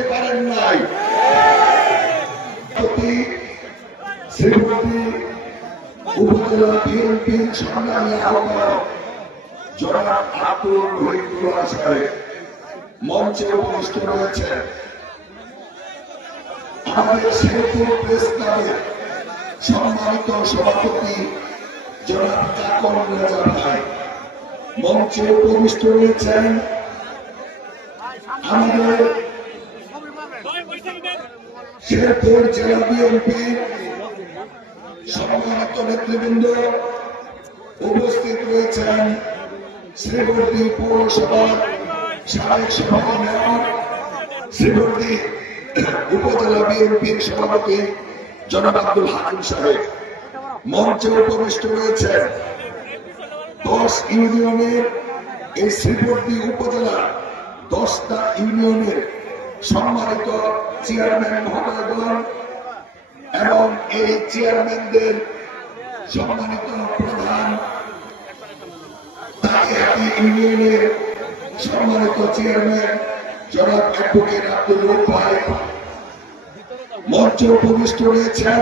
করতে পারেন নাই। শ্রীমতী উপজেলা বিএনপির সংগ্রামী আহ্বায়ক জনাব আব্দুল রহিমুল্লাহ সাহেব মঞ্চে উপস্থিত রয়েছেন। আমাদের শেরপুর প্রেস ক্লাবের সম্মানিত সভাপতি জনাব কাকন রাজা ভাই মঞ্চে উপস্থিত রয়েছেন। আমাদের শেরপুর জেলা বিএনপির সম্মানিত নেতৃবৃন্দ উপস্থিত রয়েছেন। শ্রীবর্দী পৌরসভার সাবেক সভাপতি মেয়র, শ্রীবর্দী উপজেলা বিএনপির সভাপতি জনাব আব্দুল হাকিম সাহেব মঞ্চে উপবিষ্ট রয়েছেন। 10 ইউনিয়নের এই শ্রীবর্দী উপজেলা 10টা ইউনিয়নের সম্মানিত চেয়ারম্যান মহোদয়গণ এবং এই চেয়ারম্যানদের সম্মানিত প্রধান ইউনিয়নের সম্মানিত চেয়ারম্যান জনাব অ্যাডভোকেট আব্দুল রউফ ভাই মঞ্চে উপবিষ্ট রয়েছেন।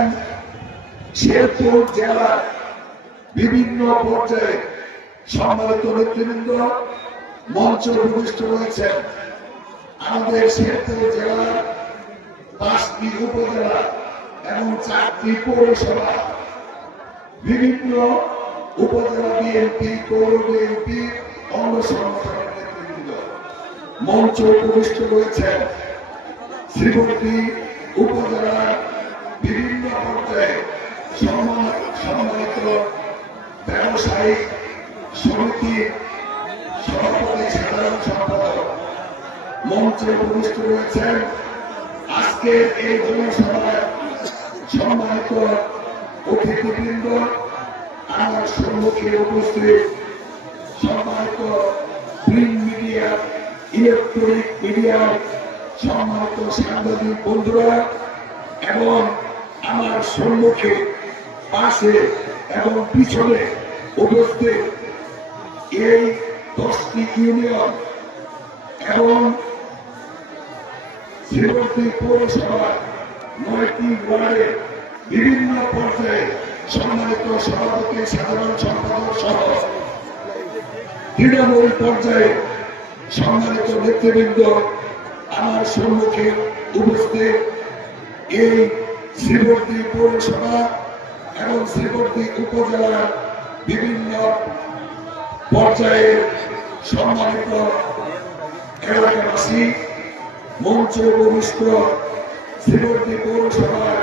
শেরপুর জেলার বিভিন্ন পর্যায়ে সম্মানিত নেতৃবৃন্দ মঞ্চে উপবিষ্ট রয়েছেন। আমাদের শেরপুর জেলার 5টি উপজেলা এবং 4টি পৌরসভা, বিভিন্ন উপজেলা বিএনপি, পৌর বিএনপি, অঙ্গ সংগঠনের নেতৃবৃন্দ মঞ্চে উপবিষ্ট রয়েছেন। শ্রীবর্দী উপজেলার বিভিন্ন পর্যায়ে সম্মানিত ব্যবসায়িক সমিতি সভাপতি, সাধারণ সম্পাদক মঞ্চে উপবিষ্ট রয়েছেন। আজকের এই জনসভায় সম্মানিত অতিথিবৃন্দ, আমার সম্মুখে উপস্থিত সম্মানিত প্রিন্ট মিডিয়া, ইলেকট্রনিক মিডিয়ার সম্মানিত সাংবাদিক বন্ধুরা এবং আমার সম্মুখে, পাশে এবং পিছনে উপস্থিত এই 10টি ইউনিয়ন এবং শ্রীবর্দী পৌরসভার 9টি ওয়ার্ডে বিভিন্ন পর্যায়ে সম্মানিত সভাপতি, সাধারণ সম্পাদক সহ তৃণমূল পর্যায়ে সম্মানিত নেতৃবৃন্দ আমার সম্মুখে উপস্থিত এই শ্রীবর্দী পৌরসভা এবং শ্রীবর্দী উপজেলার বিভিন্ন পর্যায়ে সম্মানিত এলাকাবাসী, মঞ্চে উপবিষ্ট শ্রীবর্দী পৌরসভার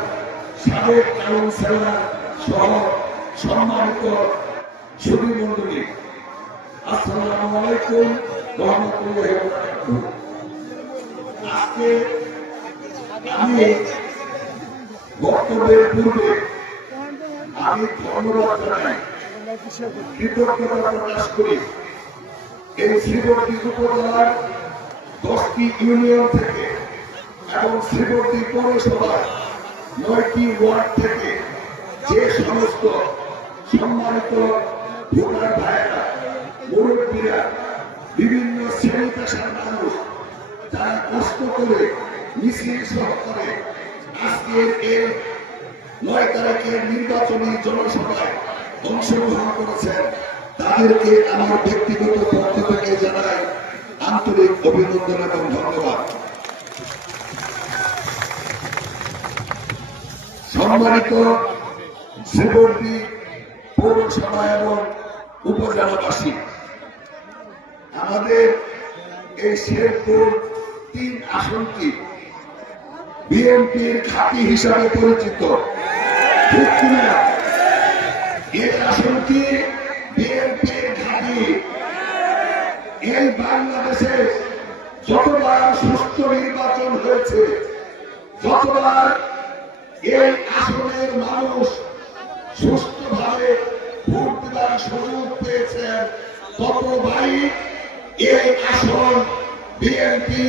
সাবেক কাউন্সিলর সহ সম্মানিত সুধী মন্ডলী, আসসালামু আলাইকুম ওয়া রাহমাতুল্লাহি ওয়া বারাকাতুহু। আজকে আমি বক্তব্যের পূর্বে আমি ধন্যবাদ জানাই, কৃতজ্ঞতা প্রকাশ করি এই শ্রীবর্দী উপজেলার 10টি ইউনিয়ন থেকে এবং শ্রীবর্দী পৌরসভার 9টি ওয়ার্ড থেকে যে সমস্ত সম্মানিত ভোটার ভাইয়েরা, মুরব্বীরা, বিভিন্ন শ্রেণী পেশার মানুষ যারা কষ্ট করে মিছিল সহকারে আজকের এই 9 তারিখের নির্বাচনী জনসভায় অংশগ্রহণ করেছেন, তাদেরকে আমার ব্যক্তিগত পক্ষ থেকে জানাই আন্তরিক অভিনন্দন এবং ধন্যবাদ। সম্মানিত শ্রীবর্দী পৌরসভা এবং উপজেলাবাসী, আমাদের এই শেরপুর 3 আসনটি বিএনপির ঘাঁটি হিসাবে পরিচিত, ঠিক কিনা? এই আসনটি বিএনপির ঘাঁটি। এই বাংলাদেশে যতবার সুষ্ঠু নির্বাচন হয়েছে, যতবার এই আসনের মানুষ সুষ্ঠুভাবে ভোট দেওয়ার সুযোগ পেয়েছেন, ততবারই এই আসন বিএনপি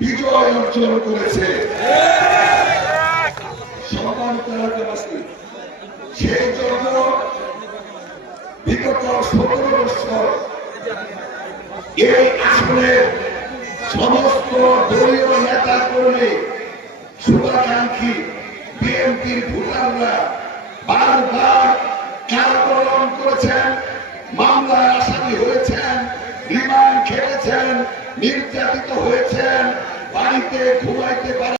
বিজয় অর্জন করেছে। সেই জন্য বিগত 17 বছর এই আসনে সমস্ত দলীয় নেতা কর্মী শুভাকাঙ্ক্ষী বিএনপির ভোটাররা বারবার কারাবরণ করেছেন, মামলার আসামি হয়েছেন, রিমান্ড খেটেছেন, নির্যাতিত হয়েছেন, বাড়িতে ঘুমাইতে পারেন।